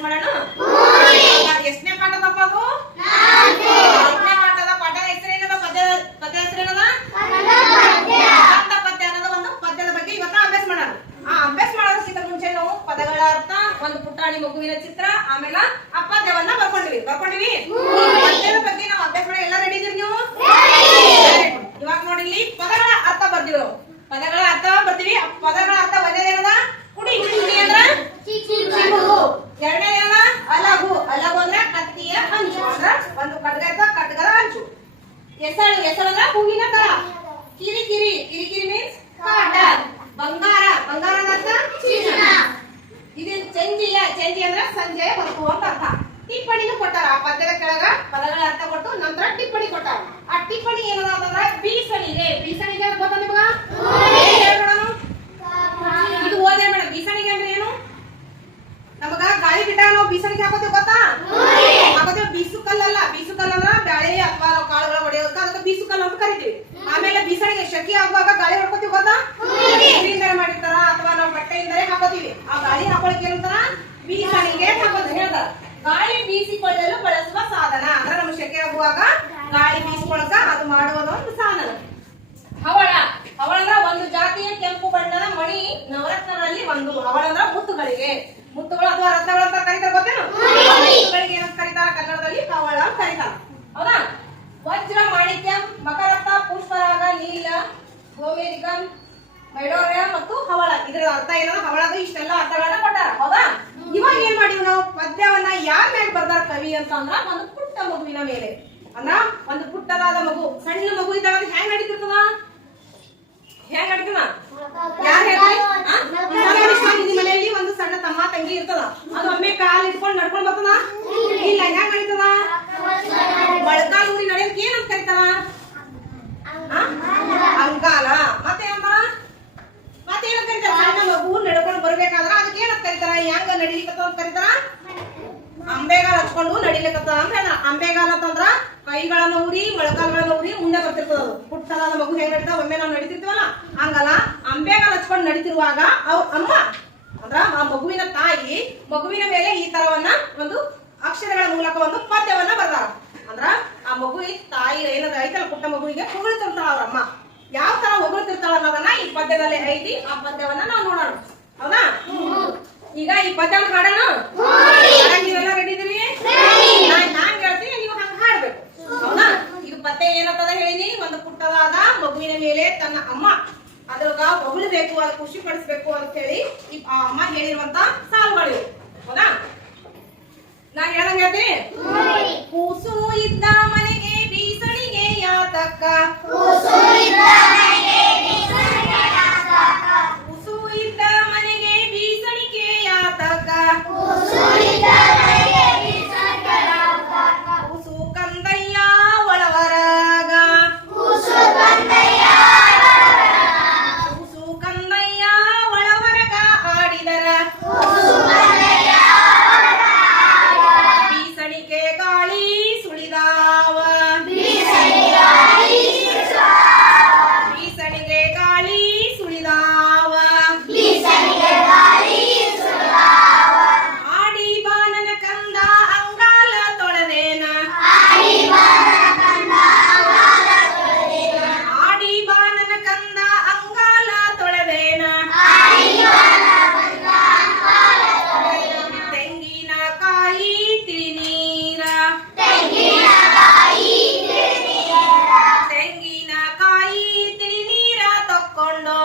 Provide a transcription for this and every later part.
ಅಭ್ಯಾಸ ಮಾಡೋಣ. ಎಷ್ಟನೇ ಪಾಠದಪ್ಪ ಅದು? 4ನೇ ಪಾಠದ. ಪಾಠದ ಹೆಸರೇನದ? ಪದ್ಯದ ಹೆಸರೇನದ? ಪದ್ಯ ಅನ್ನೋದು ಒಂದು ಪದ್ಯದ ಬಗ್ಗೆ ಇವತ್ತ ಅಭ್ಯಾಸ ಮಾಡೋಣ. ಆ ಅಭ್ಯಾಸ ಮಾಡೋದಕ್ಕಿಂತ ಮುಂಚೆ ನಾವು ಪದಗಳ ಅರ್ಥ, ಒಂದು ಪುಟಾಣಿ ಮಗುವಿನ ಚಿತ್ರ, ಆಮೇಲೆ ಆ ಪದ್ಯವನ್ನ ಬರ್ಕೊಂಡಿವಿ. ಪದ್ಯದ ಬಗ್ಗೆ ನಾವು ಅಭ್ಯಾಸ ಮಾಡಿ ಎಲ್ಲ ರೆಡಿ ಇದೀರಿ ನೀವು? ಇವಾಗ ನೋಡಿ ಇಲ್ಲಿ ಪದಗಳ ಅರ್ಥ ಬರ್ತೀವಿ ನಾವು. ಪದಗಳ ಅರ್ಥ ಬರ್ತೀವಿ. ಪದಗಳ ಅರ್ಥ ಒಂದೇನೇನದ? ಕುಡಿ. ಕುಡಿ ಅಂದ್ರ ಚಿಗುರು. ಎರಡನೇದೇನದ? ಅಲಗು. ಅಲಗು ಅಂದ್ರೆ ಕತ್ತಿಯ ಅಂಚು. ಅಂದ್ರ ಒಂದು ಖಡ್ಗ ಇರ್ತ, ಖಡ್ಗದ ಅಂಚು. ಎಸಳು. ಎಸಳು ಅಂದ್ರ ಹೂವಿನ ತರ. ಕಿರಿಕಿರಿ. ಕಿರಿಕಿರಿ ಮೀನ್ಸ್ ಕಾಟ. ಬಂಗಾರ. ಬಂಗಾರ ಅಂತ ಚಿನ್ನ. ಇದು ಚಂಜಿಯ. ಚಂಜಿ ಅಂದ್ರೆ ಸಂಜೆ ಹೊತ್ತು ಅಂತ ಅರ್ಥ. ಟಿಪ್ಪಣಿನೂ ಕೊಟ್ಟಾರ ಆ ಪದ್ಯದ ಕೆಳಗ. ಪದಗಳ ಅರ್ಥ ಕೊಟ್ಟು ನಂತರ ಟಿಪ್ಪಣಿ ಕೊಟ್ಟಾರ. ಆ ಟಿಪ್ಪಣಿ ಏನದ ಅಂತಂದ್ರ ಬೀಸಣಿಗೆ. ಬೀಸಣಿಗೆ ಅಂತ ಗೊತ್ತಾ ನಿಮಗ? ಇದು ಓದೇ ಮೇಡಮ್. ಬೀಸಣಿಗೆ ಅಂದ್ರೆ ಏನು? ನಮಗ ಗಾಳಿ ಬಿಟ್ಟಾಗ ನಾವು ಬೀಸಣಿಗೆ ಹಾಕೋತೀವಿ ಗೊತ್ತಾ? ಹಾಕೋತೀವಿ. ಬೀಸುಕಲ್ಲಲ್ಲ. ಬೀಸುಕಲ್ಲ ಅಂದ್ರ ಬ್ಯಾಳೆ ಅಥವಾ ಕಾಳುಗಳ ಹೊಡೆಯೋದಕ್ಕ ಅದಕ್ಕೆ ಬೀಸುಕಲ್ಲ ಅಂತ ಕರಿತೀವಿ. ಆಮೇಲೆ ಬೀಸಣಿಗೆ ಶೆಕೆ ಆಗುವಾಗ ಗಾಳಿ ಹೊಡ್ಕೋತೀವಿ ಗೊತ್ತಾ? ನೀರಿಂದರೆ ಮಾಡಿರ್ತಾರ ಅಥವಾ ನಾವು ಬಟ್ಟೆಯಿಂದಲೇ ಹಾಕೋತೀವಿ. ಆ ಗಾಳಿ ಹಾಕೊಳ್ಳಿಕ್ಕೆ ಏನಂತಾರ? ಬೀಸಣಿಗೆ ಹಾಕೋದು. ಹೇಳ್ದ ಗಾಳಿ ಬೀಸಿಕೊಳ್ಳಲು ಬಳಸುವ ಸಾಧನ. ಅಂದ್ರೆ ನಮ್ಗೆ ಶೆಕೆ ಆಗುವಾಗ ಗಾಳಿ ಬೀಸಿಕೊಳ್ಳಕ ಅದು ಮಾಡುವುದು ಒಂದು ಸಾಧನ. ಹವಳ. ಹವಳ ಅಂದ್ರ ಒಂದು ಜಾತಿಯ ಕೆಂಪು ಬಣ್ಣದ ಮಣಿ ನವರತ್ನಗಳಲ್ಲಿ ಒಂದು. ಹವಳ ಅಂದ್ರ ಮುತ್ತುಗಳಿಗೆ. ಮುತ್ತುಗಳು ಅಥವಾ ರತ್ನಗಳು ಅಂತ ಕರೀತಾರ ಗೊತ್ತೇನು? ಮುತ್ತುಗಳಿಗೆ ಏನಂತ ಕರೀತಾರ ಕನ್ನಡದಲ್ಲಿ? ಹವಳ ಅಂತ ಕರೀತಾರ. ಹೌದಾ? ವಜ್ರ, ಮಾಣಿಕ್ಯ, ಮಕರತ್ನ, ಪುಷ್ಪರಾಗ, ನೀಲ, ಗೋಮೇಧಿಕಂ, ಮೈಡೋರ್ಯ ಮತ್ತು ಹವಳ. ಇದರ ಅರ್ಥ ಏನೋ? ಹವಳದ ಇಷ್ಟೆಲ್ಲ ಅರ್ಥಗಳನ್ನ ಕೊಟ್ಟಾರ. ಹೌದಾ? ಇವಾಗ ಏನ್ ಮಾಡಿವಿ ನಾವು? ಪದ್ಯವನ್ನ ಯಾರ ಮೇಲೆ ಬರ್ದಾರ ಕವಿ ಅಂತ ಅಂದ್ರ ಒಂದು ಪುಟ್ಟ ಮಗುವಿನ ಮೇಲೆ. ಅಂದ್ರ ಒಂದು ಪುಟ್ಟದಾದ ಮಗು, ಸಣ್ಣ ಮಗು ಇದ್ದಾಗ ಹೆಂಗ್ ನಡೀತಿರ್ತದ? ಹೆಂಗ್ ನಡೀತದ? ಯಾರು ಹೇಳ್ತಾರೆ? ಮನೆಯಲ್ಲಿ ಒಂದು ಸಣ್ಣ ತಮ್ಮ ತಂಗಿ ಇರ್ತದ. ಅದು ಒಮ್ಮೆ ಕಾಲ್ ಇಟ್ಕೊಂಡು ನಡ್ಕೊಂಡ್ ಬರ್ತದ? ಇಲ್ಲ. ಹೆಂಗ್ ನಡೀತದ? ಮೊಳಕಾಲ್ ಊರಿ ನಡೆಯೋದಕ್ಕೆ ಏನಂತ ಕರೀತಾರ? ಅಂಗಾಲ. ಮತ್ತೇನಂತ ಕರೀತಾರ? ಸಣ್ಣ ಮಗು ನಡ್ಕೊಂಡು ಬರ್ಬೇಕಾದ್ರ ಅದಕ್ಕೆ ಏನಂತ ಕರೀತಾರ? ಹೆಂಗ ನಡಿಲಿಕ್ಕತ್ತ ಅಂತ ಕರೀತಾರ? ಅಂಬೆಗಾಲ ಹಚ್ಕೊಂಡು ನಡಿಲಿಕ್ಕತ್ತ ಅಂತ ಹೇಳ. ಅಂಬೆಗಾಲ ಅಂತಂದ್ರ ಕೈಗಳನ್ನ ಊರಿ ಮೊಳಕಾಲ್ಗಳನ್ನ ಊರಿ ಮುಂದೆ ಬರ್ತಿರ್ತದ. ಅದು ಪುಟ್ಟದಾದ ಮಗು ಹೆಂಗ್ ನಡೀತಾವ? ಒಮ್ಮೆ ನಾವು ನಡಿತಿರ್ತೀವಲ್ಲ ಹಂಗಲ್ಲ. ಅಂಬೆಗಾಲ ಹಚ್ಕೊಂಡು ನಡಿತಿರುವಾಗ ಅಮ್ಮ ಅಂದ್ರ ಆ ಮಗುವಿನ ತಾಯಿ ಮಗುವಿನ ಮೇಲೆ ಈ ತರವನ್ನ ಒಂದು ಅಕ್ಷರಗಳ ಮೂಲಕ ಒಂದು ಪದ್ಯವನ್ನ ಬರ್ದಾರ. ಅಂದ್ರ ಆ ಮಗು ತಾಯಿ ಏನದ ಐತಲ್ಲ ಪುಟ್ಟ ಮಗುವಿಗೆ ಹೊಗಳ್ತಿರ್ತಾಳ ಅವ್ರಮ್ಮ. ಯಾವ ತರ ಹೊಗಳ್ತಿರ್ತಾಳ ಅನ್ನೋದನ್ನ ಈ ಪದ್ಯದಲ್ಲಿ ಐತಿ. ಆ ಪದ್ಯವನ್ನ ನಾವು ನೋಡೋಣ. ಹೌದಾ? ಈಗ ಈ ಪದ್ಯವನ್ನು ಹಾಡೋಣ. ನೀವೆಲ್ಲ ರೆಡಿ ಇದೀರಿ? ನಾನ್ ಹ್ಯಾಂಗ್ ಹೇಳ್ತೀನಿ ನೀವು ಹಂಗ ಹಾಡ್ಬೇಕು. ಹೌದಾ? ಇದು ಪದ್ಯ ಏನಂತದ ಹೇಳಿನಿ. ಒಂದು ಪುಟ್ಟವಾದ ಮಗುವಿನ ಮೇಲೆ ತನ್ನ ಅಮ್ಮ ಅದ್ರಾಗ ಹೊಗಳಬೇಕು, ಅದು ಖುಷಿ ಪಡಿಸ್ಬೇಕು ಅಂತ ಹೇಳಿ ಆ ಅಮ್ಮ ಹೇಳಿರುವಂತ ಸಾಲುಗಳು. ಹೌದಾ? ನಾನ್ ಹೇಳಂಗ ಹೇಳ್ತೀನಿ. ಕೂಸು ಇದ್ದ ಮನೆಗೆ ಬೀಸಣಿಗೆ ಯಾತಕ್ಕ? ಕೂಸು ಇದ್ದ ಮನೆಗೆ ಬೀಸಣಿಗೆ ಯಾತಕ್ಕ? ಕೂಸು ಕಂದಯ್ಯ ಒಳವರಾಗ. ಕೂಸು ಕಂದಯ್ಯ ಒಳವರಗ ಆಡಿದರ. ಬೀಸಣಿಗೆ ಗಾಳಿ ಸುಳಿದಾವ. ಬೀಸಣಿಗೆ ಗಾಳಿ ಸುಳಿದಾವ. ಆಡಿ ಬಾನನ ಕಂದ ಅಂಗಾಲ ತೊಳೆದೇನ. ಆಡಿ ಬಾನನ ಕಂದ ಅಂಗಾಲ ತೊಳೆದೇನ. ತೆಂಗಿನಕಾಯಿ ತಿಳನೀರ. ತೆಂಗಿನಕಾಯಿ ತಿಳನೀರ ತಕ್ಕೊಂಡು.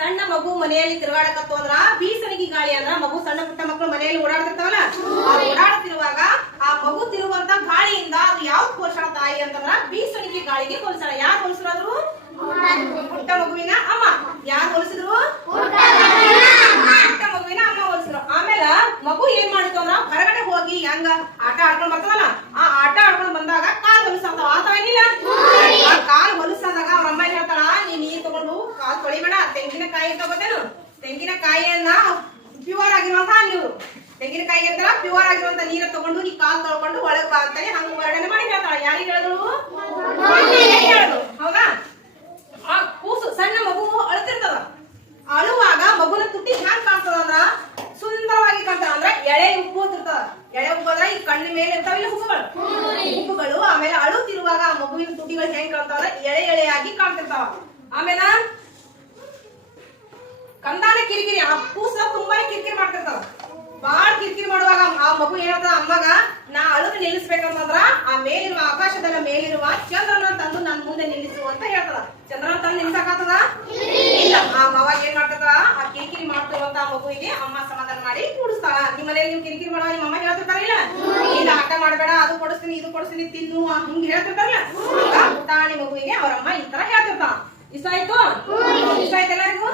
ಸಣ್ಣ ಮಗು ಮನೆಯಲ್ಲಿ ತಿರುಗಾಡಕತ್ತು ಅಂದ್ರ ಬೀಸಣಿಗೆ ಗಾಳಿ ಅಂದ್ರ ಮಗು ಸಣ್ಣ ಪುಟ್ಟ ಮಕ್ಕಳು ಮನೆಯಲ್ಲಿ ಓಡಾಡ್ತಿರ್ತಾವಲ್ಲ ಆ ಓಡಾಡ್ತಿರುವಾಗ ಆ ಮಗು ತಿರುವಂತ ಗಾಳಿಯಿಂದ ಅದು ಯಾವ್ದು ಹೋಲ್ಸಳ ತಾಯಿ ಅಂತಂದ್ರ ಬೀಸಣಿಗೆ ಗಾಳಿಗೆ ಹೋಲ್ಸಳ. ಯಾರು ಹೋಲ್ಸಿರೋದ್ರು? ಪುಟ್ಟ ಮಗುವಿನ ಅಮ್ಮ. ಯಾರು ಹೋಲಿಸಿದ್ರು? ಪುಟ್ಟ ಮಗುವಿನ ಅಮ್ಮ ಹೋಲಿಸಿದ್ರು. ಆಮೇಲೆ ಮಗು ಏನ್ ಮಾಡಿತು ಅಂದ್ರ ಹೊರಗಡೆ ಹೋಗಿ ಹೆಂಗ ಆಟ ಆಡ್ಕೊಂಡ್ ಬರ್ತದಲ್ಲ ಆ ಆಟ ಆಡ್ಕೊಂಡ್ ಬಂದಾಗ ಕಾಲ್ ಹೊಲಸಾಗ್ತಾವ. ಆತವೇನಿಲ್ಲ? ಆ ಕಾಲ್ ಹೊಲಸಾದಾಗ ಅವ್ರ ಅಮ್ಮ ಏನ್ ಹೇಳ್ತಾಳ, ನೀನ್ ನೀರ್ ತಗೊಂಡು ಕಾಲ್ ತೊಳಿಬೇಡ, ತೆಂಗಿನಕಾಯಿ ತಗೋತೇನು, ತೆಂಗಿನಕಾಯಿಯನ್ನ ಪ್ಯೂರ್ ಆಗಿರುವಂತ ನೀರು, ತೆಂಗಿನಕಾಯಿ ಅಂತ ಪ್ಯೂರ್ ಆಗಿರುವಂತ ನೀರ ತಗೊಂಡು ನೀ ಕಾಲ್ ತೊಳ್ಕೊಂಡು ಒಳಗ್ ಬಾ ಅಂತಾನೆ ಹಂಗ ವರ್ಣನೆ ಮಾಡಿ ಹೇಳ್ತಾಳ. ಯಾರಿಗೆ ಹೇಳಿದ್ರು? ಹೌದಾ? ಆ ಕೂಸು ಸಣ್ಣ ಮಗು ಅಳ್ತಿರ್ತದ. ಅಳುವಾಗ ಮಗುನ ತುಟಿ ಹ್ಯಾಂಗ್ ಕಾಣ್ತದ ಅಂದ್ರ ಸುಂದರವಾಗಿ ಕಾಣ್ತದ. ಅಂದ್ರ ಎಳೆ ಉಪ್ಪು ಹೋತಿರ್ತದ. ಎಳೆ ಉಪ್ಪು ಅಂದ್ರ ಈ ಕಣ್ಣ ಮೇಲೆ ಇರ್ತಾವಿಲ್ಲ ಉಪ್ಪುಗಳು. ಆಮೇಲೆ ಅಳುತ್ತಿರುವಾಗ ಆ ಮಗುವಿನ ತುಟಿಗಳು ಹೆಂಗ್ ಕಾಣ್ತಾವ? ಎಳೆ ಎಳೆಯಾಗಿ ಕಾಣ್ತಿರ್ತಾವ. ಆಮೇಲೆ ಕಂದಾನ ಕಿರಿಕಿರಿ, ಆ ಕೂಸ ತುಂಬಾನೇ ಕಿರಿಕಿರಿ ಮಾಡ್ತಿರ್ತಾವ. ಬಾಳ ಕಿರಿಕಿರಿ ಮಾಡುವಾಗ ಆ ಮಗು ಹೇಳ್ತದ ಅಮ್ಮಗ, ನಾ ಅಳುದು ನಿಲ್ಲಿಸ್ಬೇಕಂತಂದ್ರ ಆ ಮೇಲಿರುವ ಆಕಾಶದ ಮೇಲಿರುವ ಚಂದ್ರನ ತಂದು ನನ್ ಮುಂದೆ ನಿಲ್ಲಿಸು ಅಂತ ಹೇಳ್ತದ. ಚಂದ್ರನ ತಂದು ನಿಲ್ಸಕಾತದ? ಇಲ್ಲ. ಆ ಅವಾಗ ಏನ್ ಮಾಡ್ತದ, ಆ ಕಿರಿಕಿರಿ ಮಾಡ್ತಿರುವಂತ ಮಗುವಿಗೆ ಅಮ್ಮ ಸಮಾಧಾನ ಮಾಡಿ ಕೂಡಿಸ್ತಾಳ. ನಿಮ್ಮ ಮನೇಲಿ ನೀವು ಕಿರಿಕಿರಿ ಮಾಡುವಾಗ ನಿಮ್ಮ ಅಮ್ಮ ಹೇಳ್ತಿರ್ತಾರ ಇಲ್ಲ, ಇಲ್ಲ ಆಟ ಮಾಡ್ಬೇಡ, ಅದು ಕೊಡಿಸ್ತೀನಿ ಇದು ಕೊಡಿಸ್ತೀನಿ ತಿನ್ನು ಹಿಂಗ್ ಹೇಳ್ತಿರ್ತಾರಲ್ಲ, ಪುಟಾಣಿ ಮಗುವಿಗೆ ಅವ್ರಮ್ಮ ಈ ತರ ಹೇಳ್ತಿರ್ತಾಳ. ಇಷ್ಟ ಆಯ್ತು? ಇಷ್ಟ ಆಯ್ತು ಎಲ್ಲರಿಗೂ?